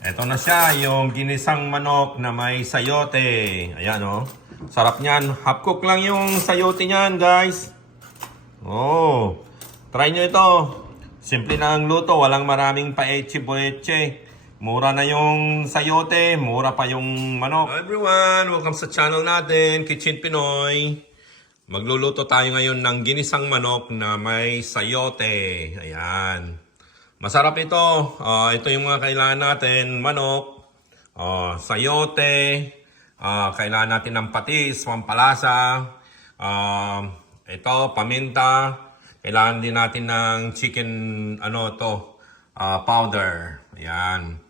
Eto na siya, yung ginisang manok na may sayote. Ayan, oh. Sarap niyan. Half cook lang yung sayote niyan, guys. Oh. Try nyo ito. Simple na ang luto. Walang maraming paeche-boeche. Mura na yung sayote. Mura pa yung manok. Hello everyone. Welcome sa channel natin, Kitchen Pinoy. Magluluto tayo ngayon ng ginisang manok na may sayote. Ayan. Masarap ito. Ito yung mga kailangan natin. Manok, sayote, kailangan natin ng patis, pampalasa, ito, paminta. Kailangan din natin ng chicken, powder. Ayan.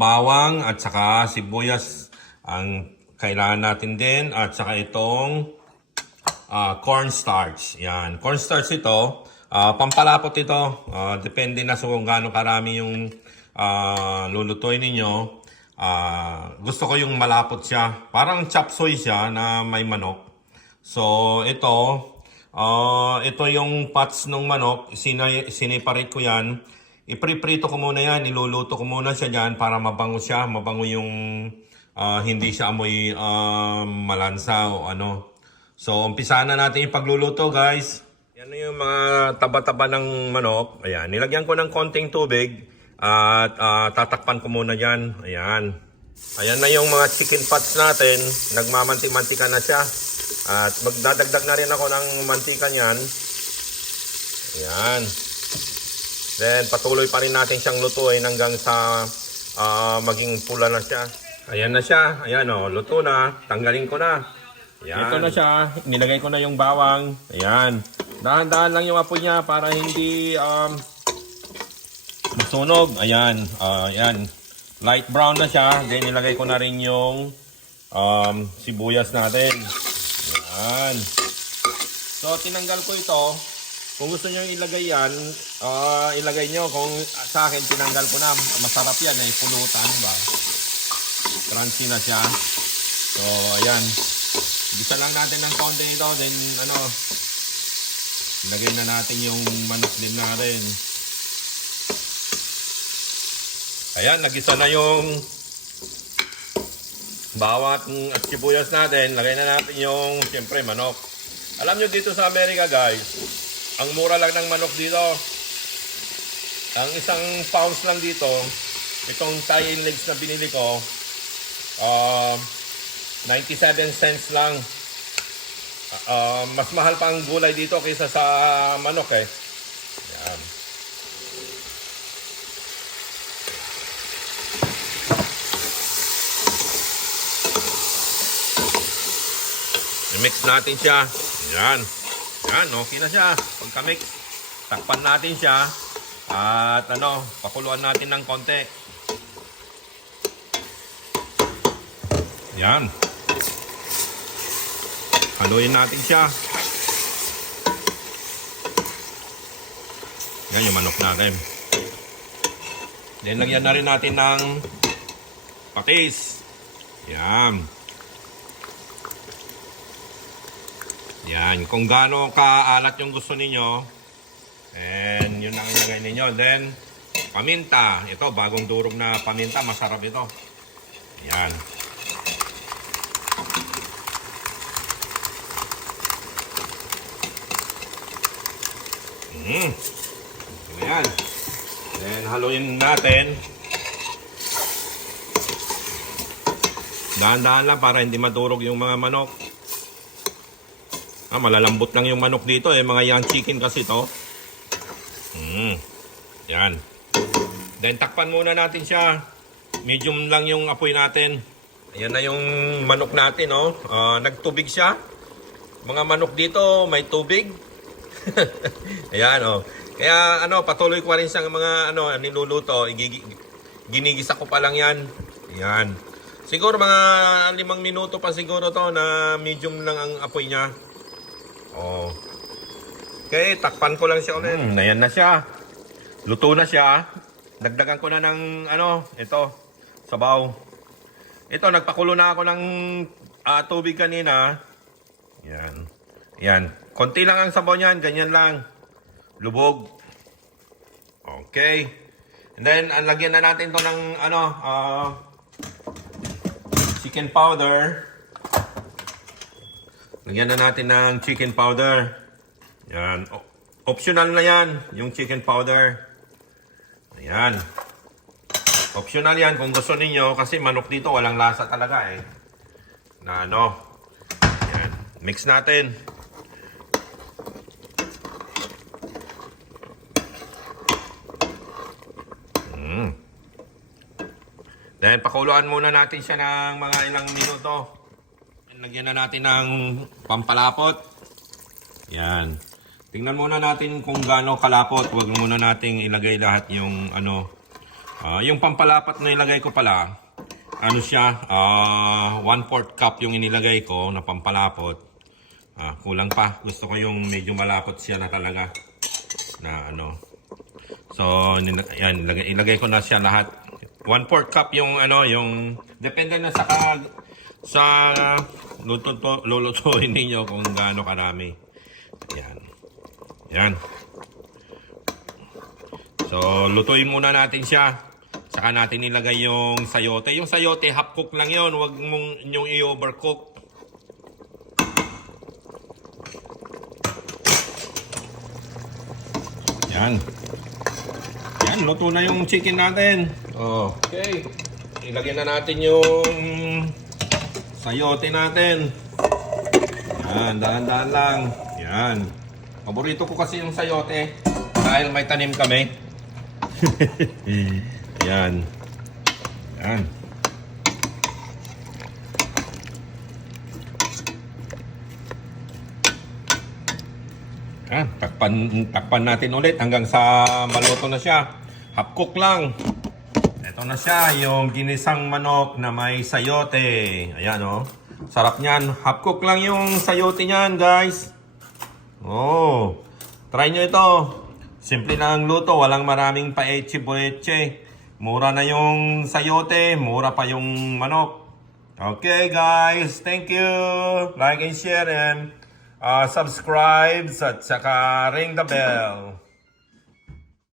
Bawang at saka sibuyas ang kailangan natin din. At saka itong cornstarch. Yan. Cornstarch ito. Pampalapot ito. Depende na sa kung gaano karami yung lulutuin ninyo. Gusto ko yung malapot siya. Parang chop suey siya na may manok. So, ito yung parts ng manok. Siniparate ko yan. Ipriprito ko muna yan. Iluluto ko muna siya dyan para mabango siya. Mabango yung hindi siya amoy malansa o ano. So, umpisahan na natin yung pagluluto, guys. Yan na yung mga taba-taba ng manok. Ayan, nilagyan ko ng konting tubig at tatakpan ko muna dyan. Ayan. Ayan na yung mga chicken pots natin. Nagmamanti-mantika na siya. At magdadagdag na rin ako ng mantika niyan. Ayan. Then, patuloy pa rin natin siyang lutuin hanggang sa maging pula na siya. Ayan na siya. Ayan o, luto na. Tanggalin ko na. Ayan. Ito na siya. Nilagay ko na yung bawang. Ayan. Dahan-dahan lang yung apoy niya para hindi masunog. Ayan. Ayan. Light brown na siya. Then nilagay ko na rin yung sibuyas natin. Ayan. So, tinanggal ko ito. Kung gusto nyo ilagay yan, ilagay nyo. Kung sa akin, tinanggal ko na. Masarap yan. Ay pulutan ba? Crunchy na siya. So, ayan. Bisa lang natin ng konti ito. Then, ilagay na natin yung manok din natin. Ayan, nagisa na yung bawat at sibuyas natin. Lagay na natin yung, siyempre, manok. Alam nyo dito sa Amerika, guys, ang mura lang ng manok dito. Ang isang pounds lang dito, itong Thai legs na binili ko, 97 cents lang. Mas mahal pa ang gulay dito kaysa sa manok eh. Yan. I-mix natin siya. Yan. Yan, okay na siya. Pagka-mix, takpan natin siya. At pakuluan natin ng konti. Yan. Haluin natin siya. Yan yung manok natin. Then lagyan na rin natin ng patis. Yan. Yan. Kung gaano kaalat yung gusto ninyo, and yun ang ilagay ninyo. Then, paminta. Ito, bagong durog na paminta. Masarap ito. Yan. Ayan. Then, haluin natin. Dahan-dahan lang para hindi madurog yung mga manok. Malalambot lang yung manok dito eh. Mga young chicken kasi ito. Yan. Then, takpan muna natin siya. Medium lang yung apoy natin. Ayan na yung manok natin, oh. Nagtubig siya. Mga manok dito, may tubig. Ayan, oh. Kaya, patuloy ko rin sa mga, niluluto. Ginigisa ko pa lang yan. Ayan. Siguro mga 5 minuto pa siguro to na medium lang ang apoy niya. Oh. Okay, takpan ko lang siya ulit. Ayan na siya. Luto na siya. Dagdagan ko na ng, ito, sabaw. Ito, nagpakulo na ako ng tubig kanina. Ayan. Ayan. Konti lang ang sabaw niyan. Ganyan lang. Lubog. Okay. And then, lagyan na natin to ng chicken powder. Lagyan na natin ng chicken powder. Yan. Optional na yan, yung chicken powder. Ayan. Optional yan kung gusto ninyo kasi manok dito walang lasa talaga eh. Na Ayan. Mix natin. Then, pakuluan muna natin siya ng mga ilang minuto. Lagyan na natin ng pampalapot. Yan. Tingnan muna natin kung gaano kalapot. Huwag muna nating ilagay lahat yung yung pampalapot na ilagay ko pala. Siya, 1/4 cup yung inilagay ko na pampalapot. Kulang pa. Gusto ko yung medyo malapot siya na talaga. Na So, yan, ilagay ko na siya lahat. 1/4 cup yung yung depende na sa lulutuin ninyo kung gaano karami. Yan. Yan. So, lutuin muna natin siya. Saka natin ilagay yung sayote. Yung sayote, half cook lang yon. Huwag mong yung i-overcook. Yan. Yan, luto na yung chicken natin. Okay. Ilagyan na natin yung sayote natin. Yan, dahan-dahan lang. Yan. Paborito ko kasi yung sayote dahil may tanim kami. Yan. Yan. Yan. Takpan natin ulit hanggang sa maluto na siya. Half cook lang. Ito na siya, yung ginisang manok na may sayote. Ayan sarap niyan. Half cook lang yung sayote niyan, guys. Try nyo ito. Simple lang ang luto, walang maraming paeche-bueche. Mura na yung sayote, mura pa yung manok. Okay, guys. Thank you. Like and share and subscribe at saka ring the bell.